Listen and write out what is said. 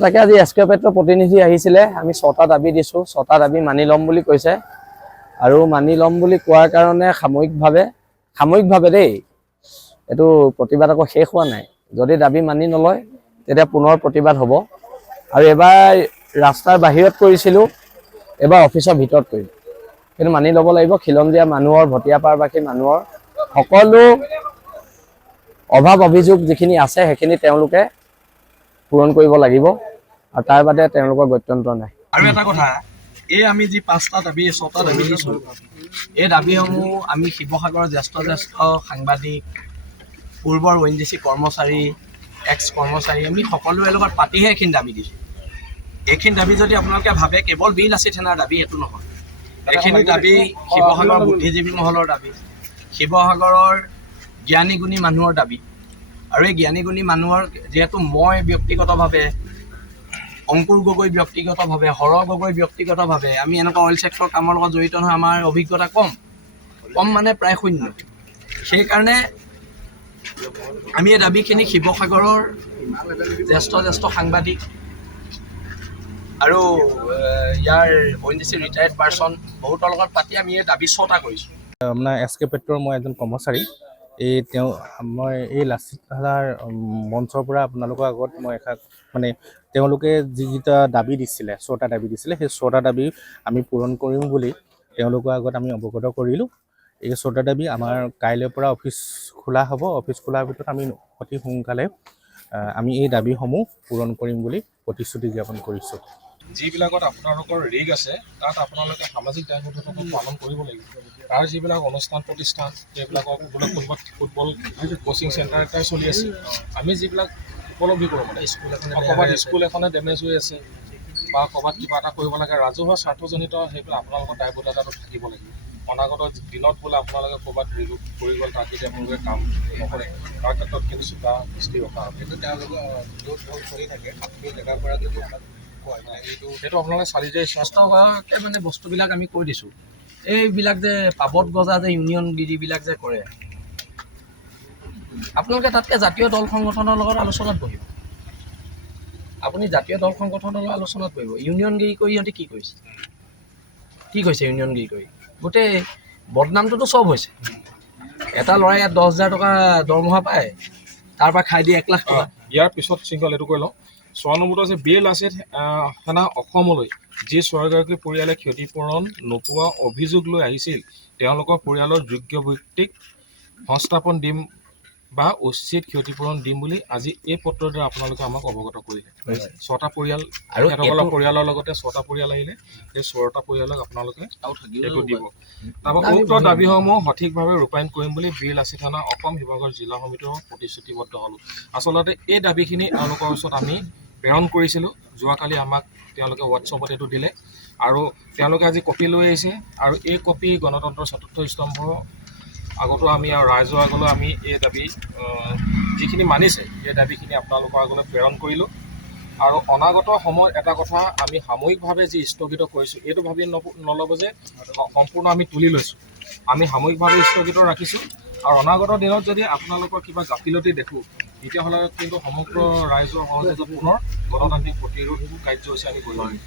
তাকে আজি এছকেপেটৰ প্ৰতিনিধি আহিছিলে, আমি 6টা দাবী দিছোঁ, 6টা দাবী মানি ল'ম বুলি কৈছে। আৰু মানি ল'ম বুলি কোৱাৰ কাৰণে সাময়িকভাৱে দেই, এইটো প্ৰতিবাদ আকৌ শেষ হোৱা নাই। যদি দাবী মানি নলয় তেতিয়া পুনৰ প্ৰতিবাদ হ'ব। আৰু এবাৰ ৰাস্তাৰ বাহিৰত কৰিছিলোঁ, এবাৰ অফিচৰ ভিতৰত কৰিম। কিন্তু মানি ল'ব লাগিব, খিলঞ্জীয়া মানুহৰ, ভটিয়াপাৰবাসী মানুহৰ সকলো অভাৱ অভিযোগ যিখিনি আছে সেইখিনি তেওঁলোকে পূৰণ কৰিব লাগিব, আৰু তাৰ বাদে তেওঁলোকৰ গত্যন্তৰ নাই। আৰু এটা কথা, এই আমি যি 5টা দাবী 6টা দাবী দিছোঁ, এই দাবীসমূহ আমি শিৱসাগৰৰ জ্যেষ্ঠ সাংবাদিক, পূৰ্বৰ ONGC কৰ্মচাৰী, এক্স কৰ্মচাৰী, আমি সকলোৰে লগত পাতিহে এইখিনি দাবী দিছোঁ। এইখিনি দাবী যদি আপোনালোকে ভাবে কেৱল বীৰ লাচিত সেনাৰ দাবী, এইটো নহয়। এইখিনি দাবী শিৱসাগৰৰ বুদ্ধিজীৱী মহলৰ দাবী, শিৱসাগৰৰ জ্ঞানী গুণী মানুহৰ দাবী। আৰু এই জ্ঞানী গুণী মানুহৰ, যিহেতু মই ব্যক্তিগতভাৱে, অংকুৰ গগৈ ব্যক্তিগতভাৱে, হৰ গগৈ ব্যক্তিগতভাৱে, আমি এনেকুৱা অইল ছেক্টৰ কামৰ লগত জড়িত নহয়, আমাৰ অভিজ্ঞতা কম মানে প্ৰায় শূন্য। সেইকাৰণে আমি এই দাবীখিনি শিৱসাগৰৰ জ্যেষ্ঠ সাংবাদিক আৰু ইয়াৰ ONGC ৰিটায়াৰ্ড পাৰ্চন বহুতৰ লগত পাতি আমি এই দাবী 6টা কৰিছোঁ। আপোনাৰ এছকেপেটৰ মই এজন কৰ্মচাৰী। মই এই লাচিত ধাৰাৰ মঞ্চৰ পৰা আপোনালোকৰ আগত মই তেওঁলোকে যিকেইটা দাবী দিছিলে, 6টা দাবী দিছিলে, সেই 6টা দাবী আমি পূৰণ কৰিম বুলি তেওঁলোকৰ আগত আমি অৱগত কৰিলোঁ। এই 6টা দাবী আমাৰ কাইলৈৰ পৰা অফিচ খোলা হ'ব। অফিচ খোলাৰ ভিতৰত আমি অতি সোনকালে আমি এই দাবীসমূহ পূৰণ কৰিম বুলি প্ৰতিশ্ৰুতি জ্ঞাপন কৰিছোঁ। যিবিলাকত আপোনালোকৰ ৰিগ আছে, তাত আপোনালোকে সামাজিক দায়বদ্ধতাটো পালন কৰিব লাগিব। তাৰ যিবিলাক অনুষ্ঠান প্ৰতিষ্ঠান, সেইবিলাকক বোলে ক'ৰবাত ফুটবল কোচিং চেণ্টাৰ এটাই চলি আছে, আমি যিবিলাক উপলব্ধি কৰোঁ, মানে ক'ৰবাত স্কুল এখনে ডেমেজ হৈ আছে বা ক'ৰবাত কিবা এটা কৰিব লাগে, ৰাজহুৱা স্বাৰ্থজনিত, সেইবিলাক আপোনালোকৰ দায়বদ্ধতাটো থাকিব লাগিব। অনাগত দিনত বোলে আপোনালোকে ক'ৰবাত বিৰোধ কৰি গ'ল, তাত যদি আপোনালোকে কাম নকৰে, তাৰ ক্ষেত্ৰত কিন্তু চোকা দৃষ্টি ৰখা হ'ব। কিন্তু তেওঁলোকে কৰি থাকে, সেই জেগাৰ পৰা যদি সেইটো আপোনালোকে চালি জাৰি স্বাস্থ্যকে মানে বস্তুবিলাক আমি কৈ দিছোঁ। এইবিলাক যে পাবত গজা যে ইউনিয়নগিৰিবিলাক যে কৰে, আপোনালোকে তাতকৈ জাতীয় দল সংগঠনৰ লগত আলোচনাত বহিব। আপুনি জাতীয় দল সংগঠনৰ লগত আলোচনাত বহিব। ইউনিয়নগিৰি কৰি সিহঁতে কি কৰিছে ইউনিয়নগিৰি কৰি? গোটেই বদনামটোতো চব হৈছে। এটা ল'ৰাই ইয়াত 10,000 টকা দৰমহা পায়, তাৰ পৰা খাই দিয়ে 1 লাখ টকা। ইয়াৰ পিছত শৃংখল এইটো কৈ লওঁ, 6 নম্বৰটো আছে বীৰ লাচিত সেনা অসমলৈ যি 6গৰাকী পৰিয়ালে ক্ষতিপূৰণ নোপোৱা অভিযোগ লৈ আহিছিল, তেওঁলোকৰ পৰিয়ালৰ যোগ্য ব্যক্তিক সংস্থাপন দিম বা উচিত ক্ষতিপূৰণ দিম বুলি আজি এই পত্ৰৰ দ্বাৰা আপোনালোকে আমাক অৱগত কৰিলে। 6টা পৰিয়াল আৰু তেখেতসকলৰ পৰিয়ালৰ লগতে 6টা পৰিয়াল আহিলে, সেই 6টা পৰিয়ালক আপোনালোকে সেইটো দিব। তাৰপৰা উক্ত দাবীসমূহ সঠিকভাৱে ৰূপায়ণ কৰিম বুলি বীৰ লাচিত সেনা অসম শিৱসাগৰ জিলা সমিতিৰ প্ৰতিশ্ৰুতিবদ্ধ হ'লোঁ। আচলতে এই দাবীখিনি তেওঁলোকৰ ওচৰত আমি প্ৰেৰণ কৰিছিলোঁ। যোৱাকালি আমাক তেওঁলোকে হোৱাটছআপত এইটো দিলে, আৰু তেওঁলোকে আজি কপি লৈ আহিছে। আৰু এই কপি গণতন্ত্ৰৰ 4ৰ্থ স্তম্ভ আগতো আমি আৰু ৰাইজৰ আগলৈ আমি এই দাবী যিখিনি মানিছে, এই দাবীখিনি আপোনালোকৰ আগলৈ প্ৰেৰণ কৰিলোঁ। আৰু অনাগত সময়ত এটা কথা আমি সাময়িকভাৱে যি স্থগিত কৰিছোঁ, এইটো ভাবি নল'ব যে সম্পূৰ্ণ আমি তুলি লৈছোঁ। আমি সাময়িকভাৱে স্থগিত ৰাখিছোঁ, আৰু অনাগত দিনত যদি আপোনালোকৰ কিবা গাফিলতি দেখোঁ, তেতিয়াহ'লে কিন্তু সমগ্ৰ ৰাইজৰ সহযোগত পুনৰ গণতান্ত্ৰিক প্ৰতিৰোধ কাৰ্যসূচী আমি কৰিব লাগিব।